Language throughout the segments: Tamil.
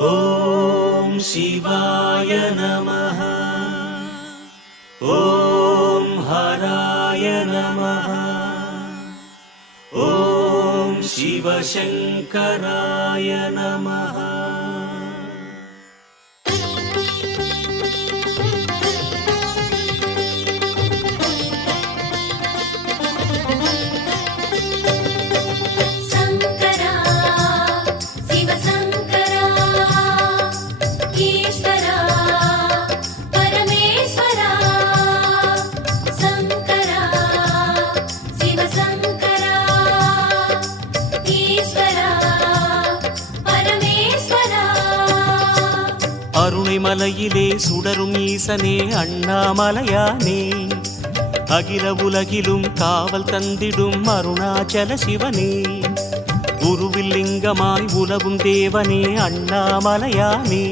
ॐ शिवाय नमः। ॐ हराय नमः। ॐ शिवशङ्कराय नमः। அருணைமலையிலே சுடரும் ஈசனே அண்ணாமலையானே, அகில உலகிலும் காவல் தந்திடும் அருணாச்சல சிவனே, உருவில் லிங்கமாய் உலவும் தேவனே அண்ணாமலையானே,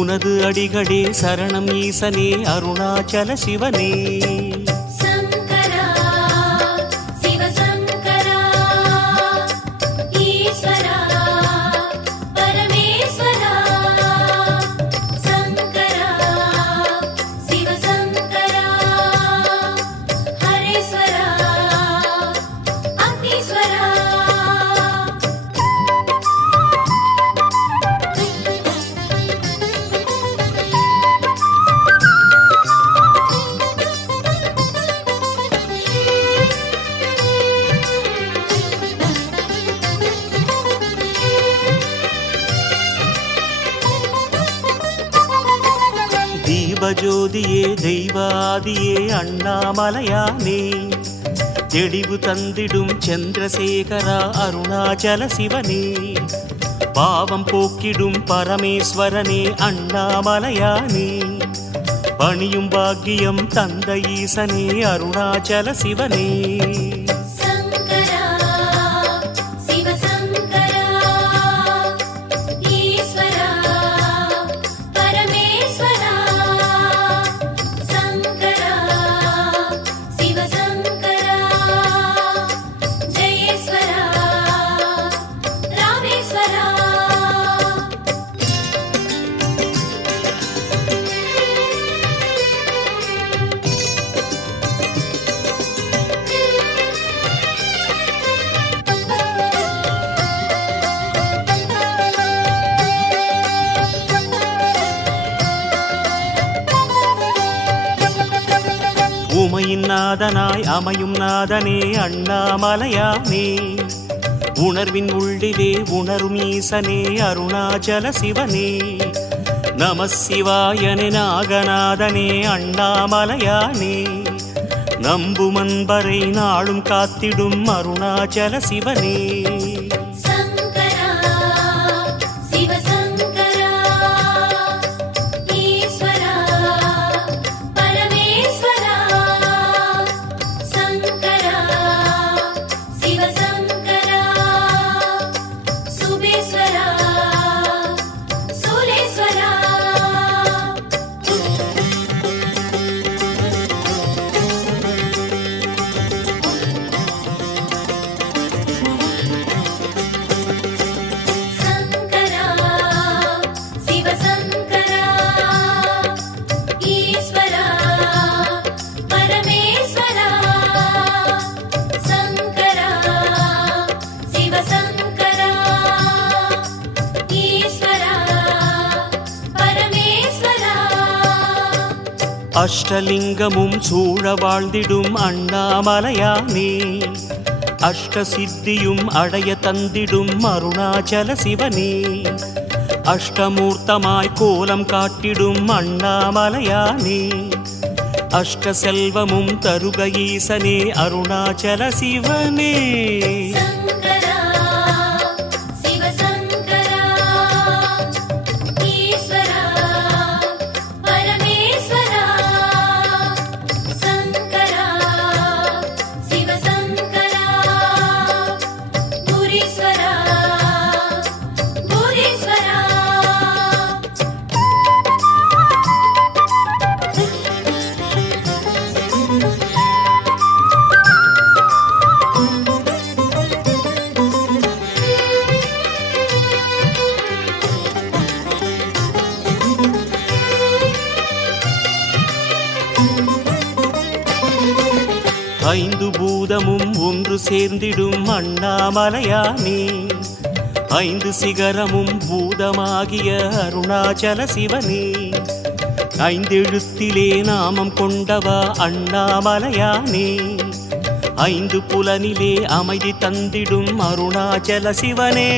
உனது அடிகளே சரணம் ஈசனே அருணாச்சல சிவனே. தீபஜோதியே தெய்வாதியே அண்ணாமலையானே, தெளிவு தந்திடும் சந்திரசேகரா அருணாச்சல சிவனே, பாவம் போக்கிடும் பரமேஸ்வரனே அண்ணாமலையானே, பணியும் பாக்கியம் தந்த ஈசனே அருணாச்சல சிவனே. உமையின் நாதனாய் அமையும் நாதனே அண்ணாமலையானே, உணர்வின் உள்ளிலே உணரும் ஈசனே அருணாச்சல சிவனே, நம சிவாயனே நாகநாதனே அண்ணாமலையானே, நம்பும் அன்பரை நாளும் காத்திடும் அருணாச்சல சிவனே. அஷ்டலிங்கமும் சூழ வாழ்ந்திடும் அண்ணாமலையானே, அஷ்ட சித்தியும் அடைய தந்திடும் அருணாச்சல சிவனே, அஷ்டமூர்த்தமாய் கோலம் காட்டிடும் அண்ணாமலையானே, அஷ்ட செல்வமும் தருக ஈசனே அருணாச்சல சிவனே. ஐந்து பூதமும் ஒன்று சேர்ந்திடும் அண்ணாமலையானே ஐந்து சிகரமும் பூதமாகிய அருணாச்சல சிவனே ஐந்தெழுத்திலே நாமம் கொண்டவா அண்ணாமலையானே ஐந்து புலனிலே அமைதி தந்திடும் அருணாச்சல சிவனே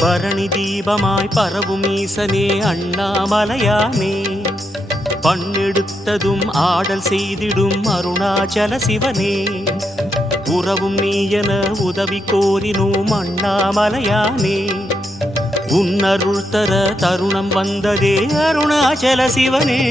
பரணி தீபமாய் பரவும் ஈசனே அண்ணாமலையானே பண்ணெடுத்ததும் ஆடல் செய்திடும் அருணாச்சல சிவனே உறவும் நீயென உதவி கோரினோம் அண்ணாமலையானே உன்னருள் தர தருணம் வந்ததே அருணாச்சல சிவனே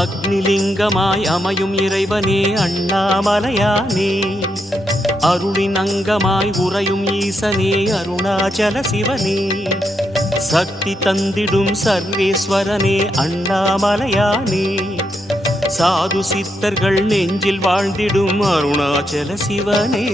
அக்னிலிங்கமாய் அமையும் இறைவனே அண்ணாமலையானே அருளின் அங்கமாய் உறையும் ஈசனே அருணாச்சல சிவனே சக்தி தந்திடும் சர்வேஸ்வரனே அண்ணாமலையானே சாது சித்தர்கள் நெஞ்சில் வாழ்ந்திடும் அருணாச்சல சிவனே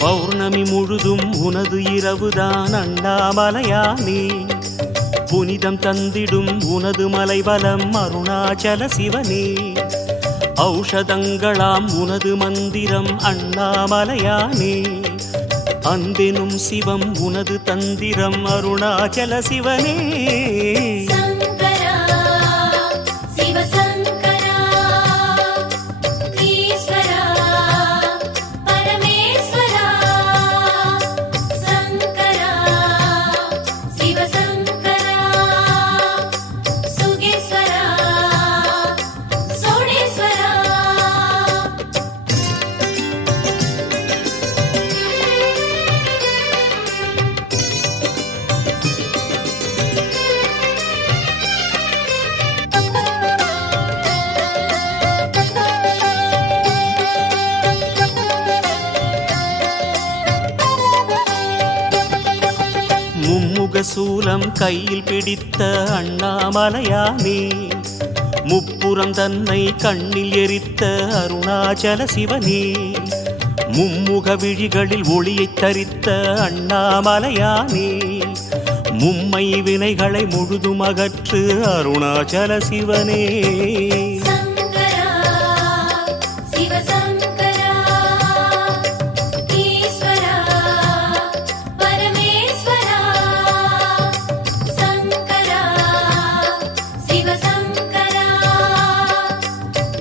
பௌர்ணமி முழுதும் உனது இரவுதான் அண்ணாமலையானே புனிதம் தந்திடும் உனது மலைவலம் அருணாச்சல சிவனே ஔஷதங்களாம் உனது மந்திரம் அண்ணாமலையானே அன்பெனும் சிவம் உனது தந்திரம் அருணாச்சல சிவனே சூலம் கையில் பிடித்த அண்ணாமலையானே முப்புறம் தன்னை கண்ணில் எரித்த அருணாச்சல சிவனே மும்முக விழிகளில் ஒளியைத் தரித்த அண்ணாமலையானே மும்மை வினைகளை முழுதும் அகற்று அருணாச்சல சிவனே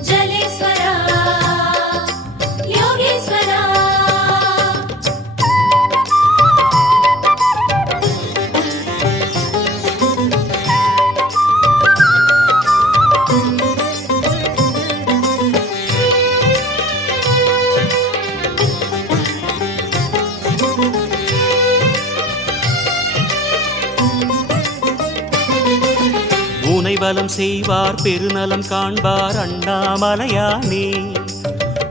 ஜலே கிரிவலம் செய்வார் பெருநலம் காண்பார் அண்ணாமலையானே.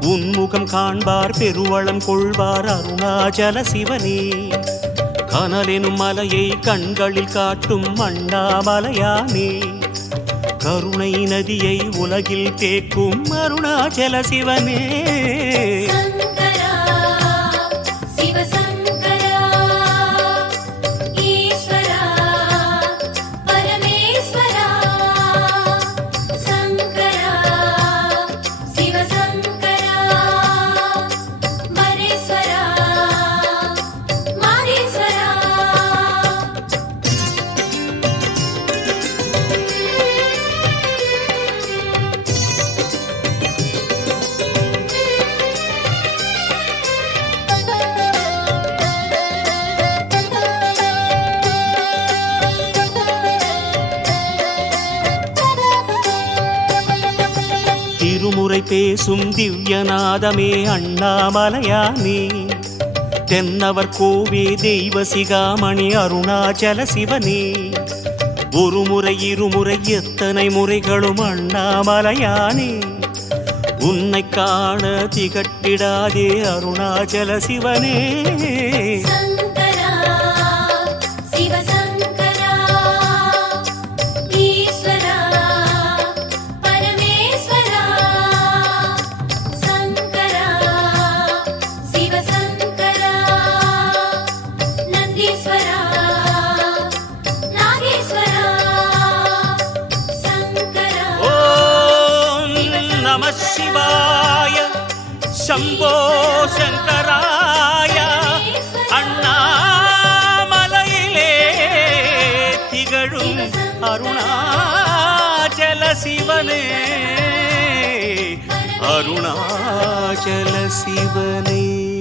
உன்முகம் காண்பார் பெருவளம் கொள்வார் அருணாச்சல சிவனே. கனலெனும் மலையை கண்களில் காட்டும் அண்ணாமலையானே. கருணை நதியை உலகில் தேக்கும் அருணாச்சல சிவனே. திருமுறை பேசும் திவ்யநாதமே அண்ணாமலையானே. தென்னவர் கோவே தெய்வ சிகாமணி அருணாச்சல சிவனே. ஒரு முறை இருமுறை எத்தனை முறைகளும் அண்ணாமலையானே. உன்னை காண திகட்டிடாதே அருணாச்சல சிவனே. சிவாய சம்போ சங்கராய. அண்ணாமலையிலே திகழும் அருணாச்சல சிவனே. அருணாச்சல சிவனே.